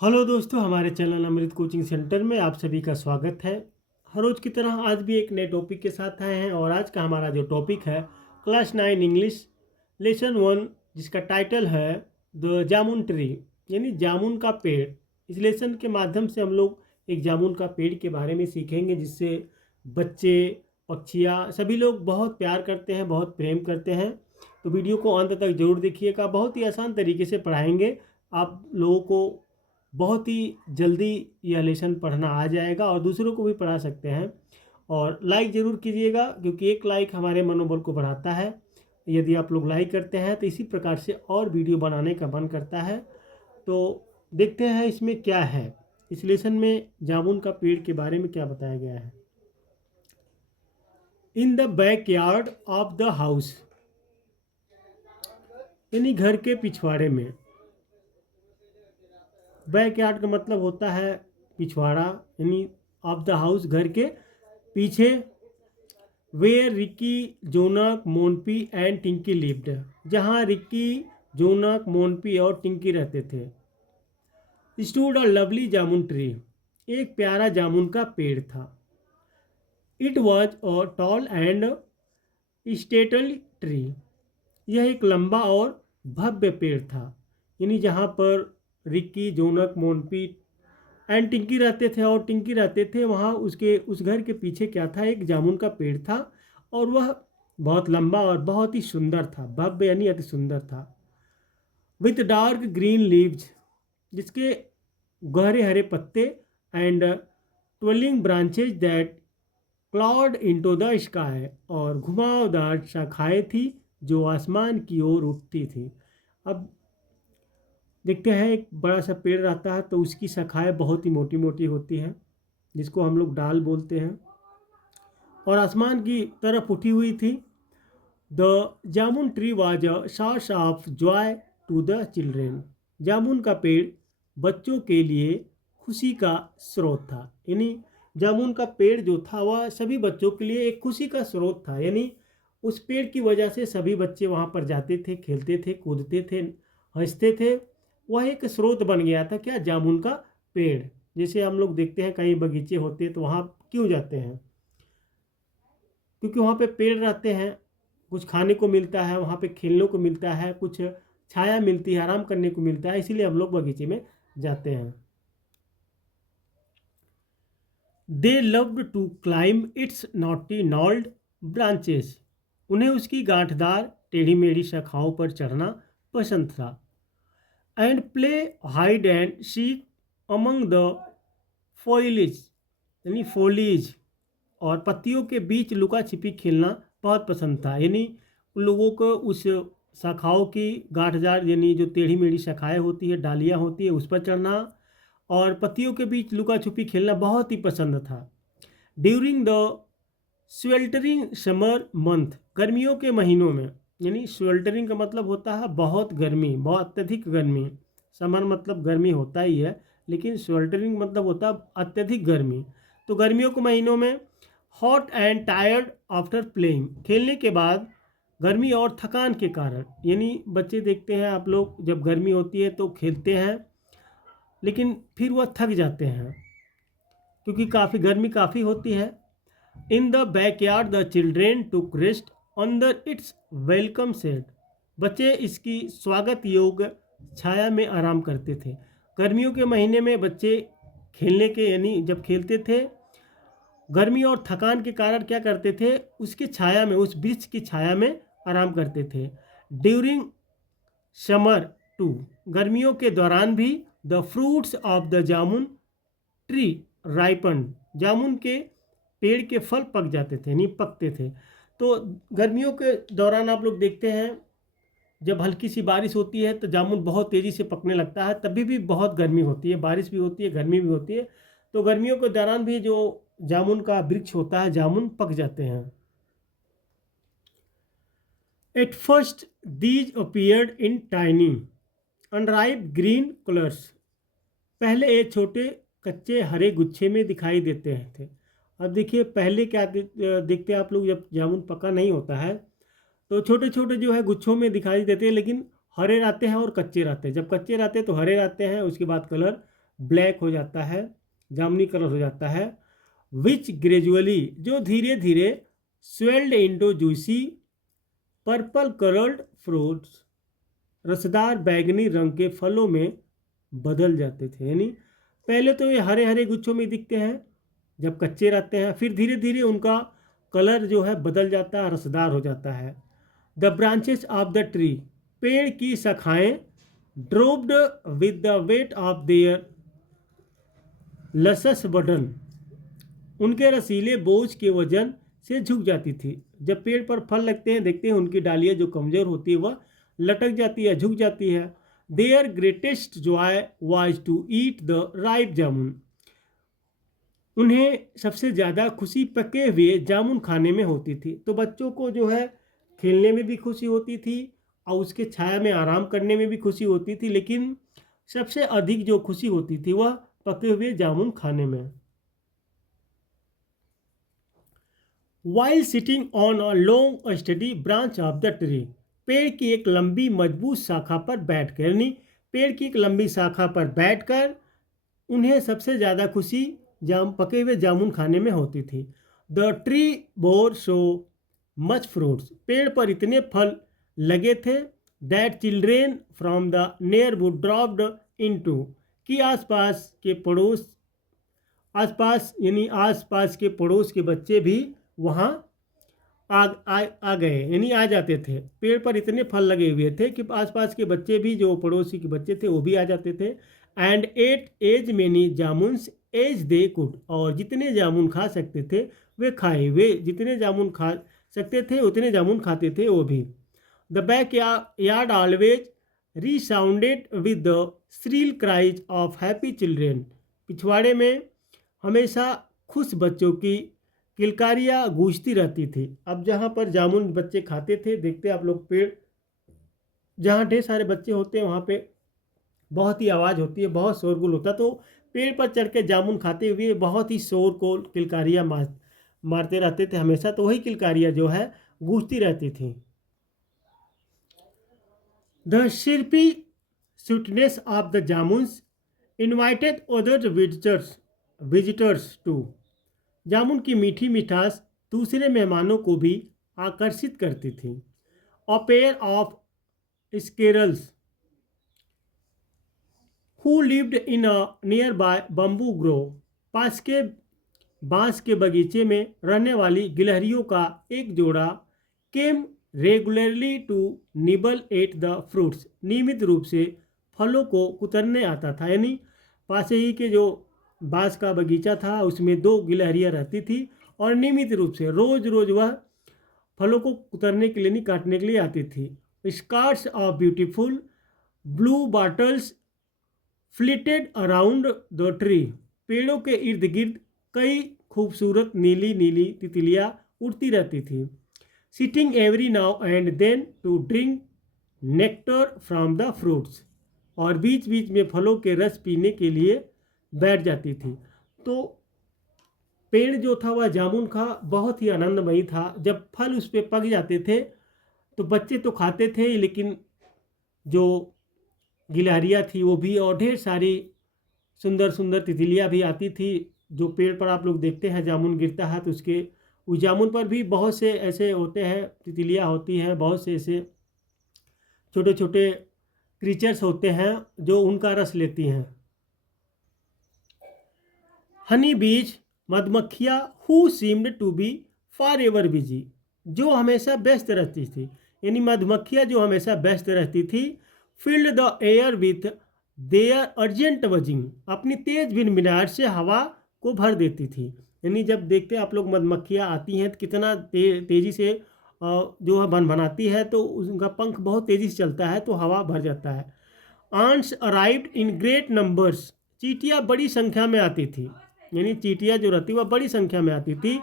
Hello दोस्तों, हमारे channel अमृत coaching centre में आप सभी का स्वागत है। हर रोज़ की तरह आज भी एक नए टॉपिक के साथ आए हैं और आज का हमारा जो टॉपिक है क्लास 9 इंग्लिश लेसन 1, जिसका टाइटल है द जामुन ट्री, यानी जामुन का पेड़। इस लेसन के माध्यम से हम लोग एक जामुन का पेड़ के बारे में सीखेंगे, जिससे बच्चे, पक्षियाँ, सभी लोग बहुत प्यार करते हैं, बहुत प्रेम करते हैं। तो वीडियो को अंत तक जरूर देखिएगा। बहुत ही आसान तरीके से पढ़ाएंगे, आप लोगों को बहुत ही जल्दी यह लेसन पढ़ना आ जाएगा और दूसरों को भी पढ़ा सकते हैं। और लाइक ज़रूर कीजिएगा, क्योंकि एक लाइक हमारे मनोबल को बढ़ाता है। यदि आप लोग लाइक करते हैं तो इसी प्रकार से और वीडियो बनाने का मन करता है। तो देखते हैं इसमें क्या है, इस लेसन में जामुन का पेड़ के बारे में क्या बताया गया है। In the back yard of the house, यानी घर के पिछवाड़े में। बैक यार्ड का मतलब होता है पिछवाड़ा, यानी ऑफ द हाउस, घर के पीछे। Where Rikki, Jonak, Monpi and Tinki lived, जहाँ रिक्की, जोनक, मोनपी और टिंकी रहते थे। Stood a lovely jamun tree, एक प्यारा जामुन का पेड़ था। It was a tall and stately tree, यह एक लंबा और भव्य पेड़ था। यानी जहाँ पर रिक्की, जोनक, मोनपी एंड टिंकी रहते थे और टिंकी रहते थे, वहाँ उसके उस घर के पीछे क्या था, एक जामुन का पेड़ था और वह बहुत लंबा और बहुत ही सुंदर था। भव्य यानी अति सुंदर था। विथ डार्क ग्रीन लीव्स, जिसके गहरे हरे पत्ते, and ट्वेलिंग branches that cloud into the sky, और घुमावदार शाखाएं थी जो आसमान की ओर उठती थी। अब देखते हैं, एक बड़ा सा पेड़ रहता है तो उसकी शाखाएं बहुत ही मोटी मोटी होती हैं, जिसको हम लोग डाल बोलते हैं, और आसमान की तरफ उठी हुई थी। The jamun tree was a source of joy to the children, जामुन का पेड़ बच्चों के लिए खुशी का स्रोत था। यानी जामुन का पेड़ जो था वह सभी बच्चों के लिए एक खुशी का स्रोत था। यानी उस पेड़ की वजह से सभी बच्चे वहाँ पर जाते थे, खेलते थे, कूदते थे, हंसते थे। वह एक स्रोत बन गया था, क्या, जामुन का पेड़। जैसे हम लोग देखते हैं कई बगीचे होते हैं तो वहाँ क्यों जाते हैं, क्योंकि वहाँ पे पेड़ रहते हैं, कुछ खाने को मिलता है, वहाँ पे खेलने को मिलता है, कुछ छाया मिलती है, आराम करने को मिलता है, इसीलिए हम लोग बगीचे में जाते हैं। They loved to climb its knotty gnarled branches, उन्हें उसकी गांठदार टेढ़ी मेढ़ी शाखाओं पर चढ़ना पसंद था। And play hide and seek among the foliage, यानी फोलीज, और पत्तियों के बीच लुका छिपी खेलना बहुत पसंद था। यानी उन लोगों को उस शाखाओं की गांठदार, यानी जो टेढ़ी मेढ़ी शाखाएं होती है, डालियां होती है, उस पर चढ़ना और पत्तियों के बीच लुका छुपी खेलना बहुत ही पसंद था। During the sweltering summer month, गर्मियों के महीनों में, यानी स्वेल्टरिंग का मतलब होता है बहुत गर्मी, बहुत अत्यधिक गर्मी। समर मतलब गर्मी होता ही है, लेकिन स्वेल्टरिंग मतलब होता है अत्यधिक गर्मी। तो गर्मियों के महीनों में, hot and tired after playing, खेलने के बाद गर्मी और थकान के कारण, यानी बच्चे देखते हैं आप लोग, जब गर्मी होती है तो खेलते हैं लेकिन फिर वह थक जाते हैं, क्योंकि काफ़ी गर्मी काफ़ी होती है। In the backyard the children took rest under its welcome set, बच्चे इसकी स्वागत योग्य छाया में आराम करते थे। गर्मियों के महीने में बच्चे खेलने के, यानी जब खेलते थे, गर्मी और थकान के कारण क्या करते थे, उसकी छाया में, उस वृक्ष की छाया में आराम करते थे। ड्यूरिंग समर टू, गर्मियों के दौरान भी, the fruits of the jamun tree ripen, जामुन के पेड़ के फल पक जाते थे, नहीं पकते थे। तो गर्मियों के दौरान आप लोग देखते हैं, जब हल्की सी बारिश होती है तो जामुन बहुत तेज़ी से पकने लगता है, तभी भी बहुत गर्मी होती है, बारिश भी होती है, गर्मी भी होती है। तो गर्मियों के दौरान भी जो जामुन का वृक्ष होता है, जामुन पक जाते हैं। At first these appeared in tiny unripe green colours, पहले ये छोटे कच्चे हरे गुच्छे में दिखाई देते थे। अब देखिए, पहले क्या देखते हैं आप लोग, जब जामुन पका नहीं होता है तो छोटे छोटे जो है गुच्छों में दिखाई देते हैं, लेकिन हरे रहते हैं और कच्चे रहते हैं। जब कच्चे रहते हैं तो हरे रहते हैं, उसके बाद कलर ब्लैक हो जाता है, जामुनी कलर हो जाता है। विच ग्रेजुअली, जो धीरे धीरे swelled into juicy purple coloured fruits, रसदार बैगनी रंग के फलों में बदल जाते थे। यानी पहले तो ये हरे हरे गुच्छों में दिखते हैं जब कच्चे रहते हैं, फिर धीरे धीरे उनका कलर जो है बदल जाता है, रसदार हो जाता है। The branches of the tree, पेड़ की शाखाएं drooped with the weight of their luscious burden, उनके रसीले बोझ के वजन से झुक जाती थी। जब पेड़ पर फल लगते हैं, देखते हैं उनकी डालियाँ जो कमज़ोर होती है वह लटक जाती है, झुक जाती है। Their greatest joy was to eat the ripe jamun, उन्हें सबसे ज़्यादा खुशी पके हुए जामुन खाने में होती थी। तो बच्चों को जो है खेलने में भी खुशी होती थी और उसके छाया में आराम करने में भी खुशी होती थी, लेकिन सबसे अधिक जो खुशी होती थी वह पके हुए जामुन खाने में। While sitting on a long study branch of the tree, पेड़ की एक लंबी मजबूत शाखा पर बैठकर, यानी पेड़ की एक लंबी शाखा पर बैठकर उन्हें सबसे ज़्यादा खुशी पके हुए जामुन खाने में होती थी। The tree bore so much fruits, पेड़ पर इतने फल लगे थे that children from the neighbourhood dropped into, कि आसपास यानी आसपास के पड़ोस के बच्चे भी वहाँ आ गए, यानी आ जाते थे। पेड़ पर इतने फल लगे हुए थे कि आसपास के बच्चे भी, जो पड़ोसी के बच्चे थे वो भी आ जाते थे। And ate as many jamuns as they could, और जितने जामुन खा सकते थे वे खाए, वे जितने जामुन खा सकते थे उतने जामुन खाते थे वो भी। The backyard always resounded with the shrill cries of happy children, पिछवाड़े में हमेशा खुश बच्चों की किलकारियाँ गूंजती रहती थी। अब जहाँ पर जामुन बच्चे खाते थे, देखते आप लोग पेड़ जहाँ ढेर सारे बच्चे होते हैं वहाँ पे बहुत ही आवाज़ होती है, बहुत शोरगुल होता है। तो पेड़ पर चढ़ के जामुन खाते हुए बहुत ही शोर को किलकारियाँ मारते रहते थे हमेशा, तो वही किलकारियाँ जो है गूंजती रहती थी। The syrupy sweetness of the jamuns invited other visitors too, जामुन की मीठी मिठास दूसरे मेहमानों को भी आकर्षित करती थी। A pair of squirrels who lived in a nearby bamboo grove, पास के बांस के बगीचे में रहने वाली गिलहरियों का एक जोड़ा came regularly to nibble at the fruits, नियमित रूप से फलों को कुतरने आता था। यानी पास ही के जो बांस का बगीचा था उसमें दो गिलहरियाँ रहती थी और नियमित रूप से रोज रोज वह फलों को कुतरने के लिए, नहीं काटने के लिए आती थी। Scores of beautiful bluebottles flitted around the tree, पेड़ों के इर्द गिर्द कई खूबसूरत नीली नीली तितलियाँ उड़ती रहती थी। Sitting every now and then to drink nectar from the fruits, और बीच बीच में फलों के रस पीने के लिए बैठ जाती थी। तो पेड़ जो था वह जामुन का बहुत ही आनंदमयी था। जब फल उस पर पक जाते थे तो बच्चे तो खाते थे, लेकिन जो गिलहरियाँ थी वो भी, और ढेर सारी सुंदर सुंदर तितलियाँ भी आती थी। जो पेड़ पर आप लोग देखते हैं जामुन गिरता है तो उसके उस जामुन पर भी बहुत से ऐसे होते हैं, तितलियाँ होती हैं, बहुत से ऐसे छोटे छोटे क्रीचर्स होते हैं जो उनका रस लेती हैं। हनी बीज, मधुमक्खियाँ who seemed to be forever busy, जो हमेशा व्यस्त रहती थी, यानी मधुमक्खियाँ जो हमेशा व्यस्त रहती थी। Filled the air with their urgent buzzing, अपनी तेज भिनभिनाहट से हवा को भर देती थी। यानी जब देखते हैं आप लोग मधुमक्खियाँ आती हैं तो कितना तेज़ी से जो है भनभनाती है, तो उनका पंख बहुत तेज़ी से चलता है तो हवा भर जाता है। Ants arrived in great numbers, चींटियाँ बड़ी संख्या में आती थी, यानी चींटियाँ जो रहती वह बड़ी संख्या में आती थी।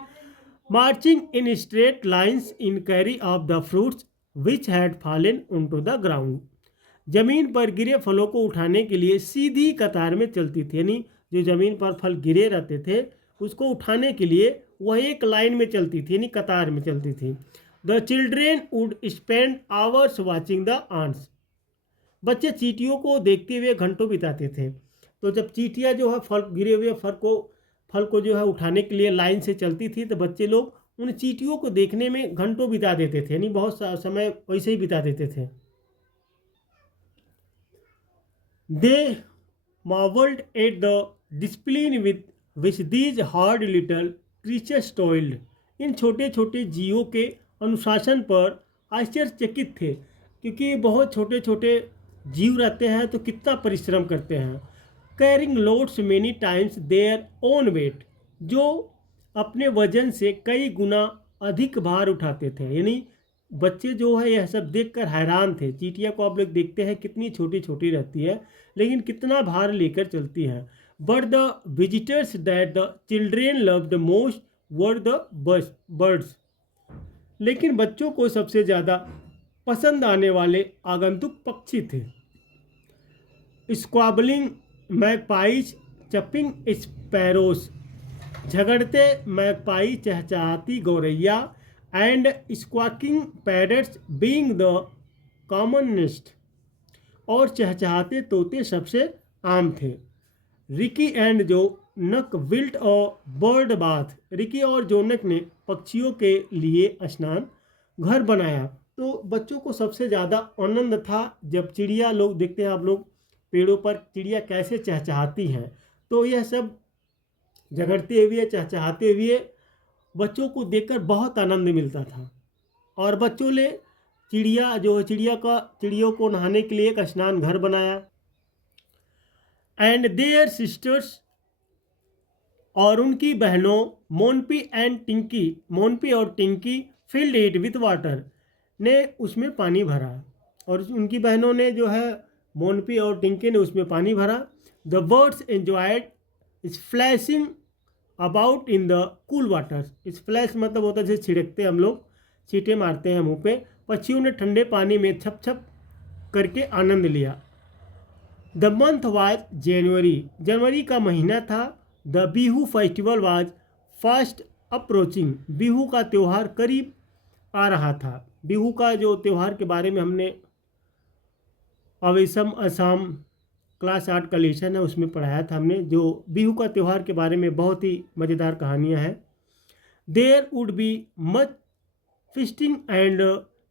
Marching in straight lines in carry off the fruits which had fallen onto the ground, जमीन पर गिरे फलों को उठाने के लिए सीधी कतार में चलती थी। यानी जो जमीन पर फल गिरे रहते थे उसको उठाने के लिए वह एक लाइन में चलती थी, यानी कतार में चलती थी। The children would spend hours watching the ants, बच्चे चींटियों को देखते हुए घंटों बिताते थे। तो जब चींटियाँ जो है फल, गिरे हुए फल को जो है उठाने के लिए लाइन से चलती थी, तो बच्चे लोग उन चींटियों को देखने में घंटों बिता देते थे, यानी बहुत समय वैसे ही बिता देते थे। दे marveled at the discipline with which these hard little creatures toiled। इन छोटे छोटे जीवों के अनुशासन पर आश्चर्यचकित थे, क्योंकि ये बहुत छोटे छोटे जीव रहते हैं तो कितना परिश्रम करते हैं। Carrying loads many times their own wait, जो अपने वजन से कई गुना अधिक भार उठाते थे। यानी बच्चे जो है यह सब देखकर हैरान थे। चींटियाँ को आप लोग देखते हैं कितनी छोटी छोटी रहती है, लेकिन कितना भार लेकर चलती हैं। But the visitors that the children love the most were the birds. लेकिन बच्चों को सबसे ज़्यादा पसंद आने वाले आगंतुक पक्षी थे। स्क्वाबलिंग मैगपाइज, चपिंग स्पैरोस, झगड़ते मैगपाई चहचहाती गौरैया, and squawking parrots being the commonest, और चहचहाते तोते सबसे आम थे। रिकी एंड जो नक विल्ट और बर्ड बाथ, रिकी और जोनक ने पक्षियों के लिए स्नान घर बनाया। तो बच्चों को सबसे ज़्यादा आनंद था जब चिड़िया लोग देखते हैं, आप लोग पेड़ों पर चिड़िया कैसे चहचहाती हैं, तो यह सब झगड़ते हुए चहचहाते हुए बच्चों को देखकर बहुत आनंद मिलता था। और बच्चों ने चिड़ियों को नहाने के लिए एक स्नान घर बनाया। एंड देयर सिस्टर्स, और उनकी बहनों मोनपी और टिंकी फिल्ड इट विथ वाटर, ने उसमें पानी भरा। और उनकी बहनों ने जो है मोनपी और टिंकी ने उसमें पानी भरा। The birds enjoyed splashing about in the cool water. Splash मतलब होता है जैसे छिड़कते हम लोग, छींटे मारते हैं मुंह पे। पक्षियों ने ठंडे पानी में छप छप करके आनंद लिया। द मंथ वाज जनवरी का महीना था। The Bihu festival was fast approaching, Bihu का त्यौहार करीब आ रहा था। बिहू का जो त्यौहार के बारे में हमने अवेसम असम क्लास 8 का लेसन है उसमें पढ़ाया था हमने, जो बिहू का त्यौहार के बारे में बहुत ही मज़ेदार कहानियाँ हैं। There would be much feasting and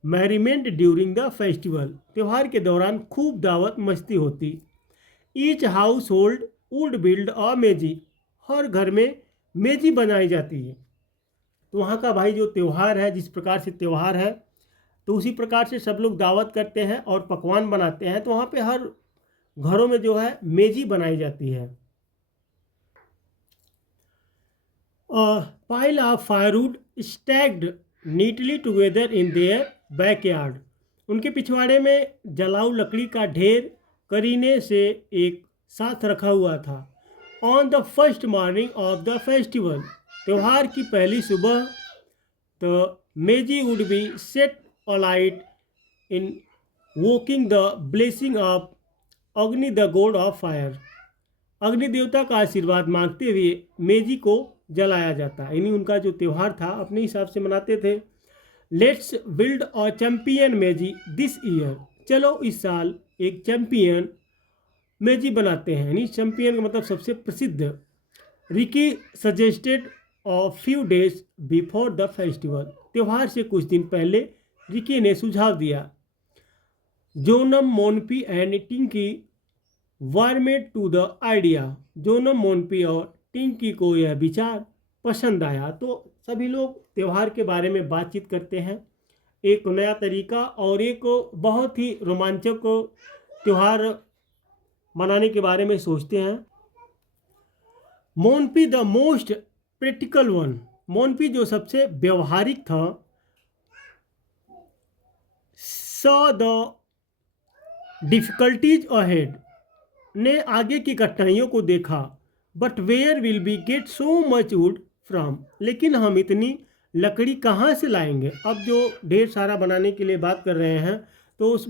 merriment during the festival, त्यौहार के दौरान खूब दावत मस्ती होती। Each household would build a meji, हर घर में मेजी बनाई जाती है। तो वहाँ का भाई जो त्यौहार है, जिस प्रकार से त्यौहार है, तो उसी प्रकार से सब लोग दावत करते हैं और पकवान बनाते हैं। तो वहाँ पे हर घरों में जो है मेजी बनाई जाती है। Pile of firewood stacked neatly together in their backyard, उनके पिछवाड़े में जलाऊ लकड़ी का ढेर करीने से एक साथ रखा हुआ था। On the first morning of the festival, त्यौहार की पहली सुबह, द मेजी would be set alight invoking the blessing of Agni the god of fire, Agni देवता का आशीर्वाद मांगते हुए मेजी को जलाया जाता है। यानी उनका जो त्यौहार था अपने हिसाब से मनाते थे। लेट्स बिल्ड अ चैंपियन मेजी दिस ईयर, चलो इस साल एक चैंपियन मेजी बनाते हैं। यानी चैंपियन का मतलब सबसे प्रसिद्ध। Ricky suggested a few days before the festival, त्यौहार से कुछ दिन पहले रिकी ने सुझाव दिया। Jonam Monpi and Tinki warmed to the idea, Jonam Monpi और टिंकी को यह विचार पसंद आया। तो सभी लोग त्यौहार के बारे में बातचीत करते हैं, एक नया तरीका और एक बहुत ही रोमांचक त्यौहार मनाने के बारे में सोचते हैं। मोनपी द मोस्ट प्रैक्टिकल वन, मोनपी जो सबसे व्यवहारिक था, सॉ द डिफ़िकल्टीज अहेड, ने आगे की कठिनाइयों को देखा। But where will be get so much wood from, लेकिन हम इतनी लकड़ी कहाँ से लाएंगे। अब जो ढेर सारा बनाने के लिए बात कर रहे हैं, तो उस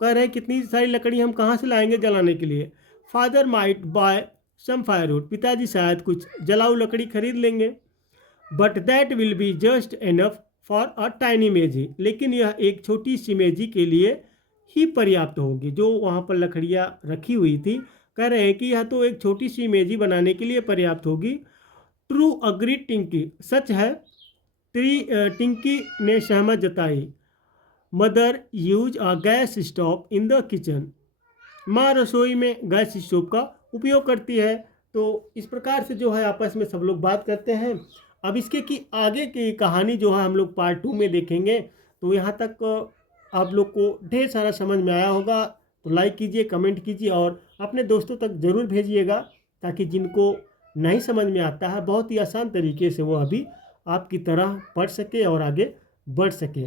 कह रहे हैं कितनी सारी लकड़ी हम कहाँ से लाएंगे जलाने के लिए। Father might buy some firewood, पिताजी शायद कुछ जलाऊ लकड़ी खरीद लेंगे। But that will be just enough for a tiny meji, लेकिन यह एक छोटी सी मेजी के लिए ही पर्याप्त होगी। जो वहाँ पर लकड़ियाँ रखी हुई थी कह रहे हैं कि यह तो एक छोटी सी इमेज ही बनाने के लिए पर्याप्त होगी। ट्रू अग्री टिंकी, सच है। टिंकी ने सहमत जताई। Mother use a gas stove in the kitchen, माँ रसोई में गैस स्टोव का उपयोग करती है। तो इस प्रकार से जो है आपस में सब लोग बात करते हैं। अब इसके की आगे की कहानी जो है हम लोग पार्ट 2 में देखेंगे। तो यहाँ तक आप लोग को ढेर सारा समझ में आया होगा। तो लाइक कीजिए, कमेंट कीजिए और अपने दोस्तों तक ज़रूर भेजिएगा, ताकि जिनको नहीं समझ में आता है बहुत ही आसान तरीके से वो अभी आपकी तरह पढ़ सके और आगे बढ़ सके।